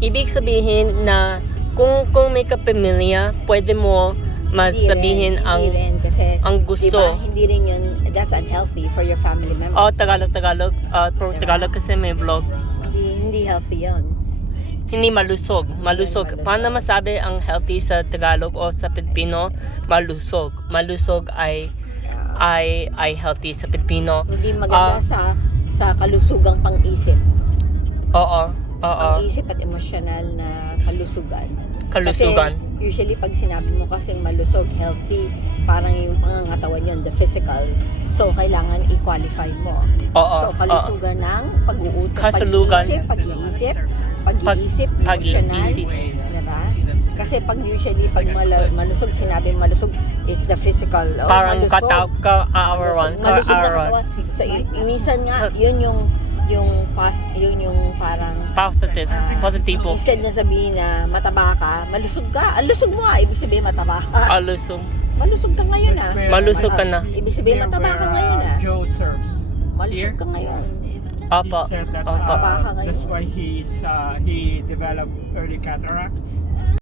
Ibig sabihin na kung may kapamilya, pwede mo masabihin hindi rin, kasi, ang gusto. Diba, hindi rin yun, that's unhealthy for your family members. Tagalog. Pro Diba? Tagalog kasi may vlog. Hindi healthy yun. Hindi malusog. Malusog. Paano masabi ang healthy sa Tagalog o sa Pilipino? Malusog. Malusog ay healthy sa Pilipino. Hindi maganda sa kalusugang pang-isip. Oo. Pang-isip at emosyonal na kalusugan. Kalusugan. Kasi usually pag sinabi mo kasing malusog, healthy, parang yung pangangatawan yun, the physical. So, kailangan i-qualify mo. So, kalusugan ng Kasulugan. pag-iisip, emotional. Diba? Kasi pag usually, pag malusog, sinabi malusog, it's the physical. Parang malusog. ka-arawan. Malusog na katawan. So, minsan nga, yun yung parang Positive. Positibo. instead na sabihin na mataba ka, malusog ka. Ang lusog mo ibig sabihin mataba ka. Alusog. Malusog ka ngayon Malusog ka na. Ibig sabihin mataba ka ngayon Joe serves. Malusog ka ngayon. Opo. He said that, Opo. Mataba ka ngayon. that's why he developed early cataract.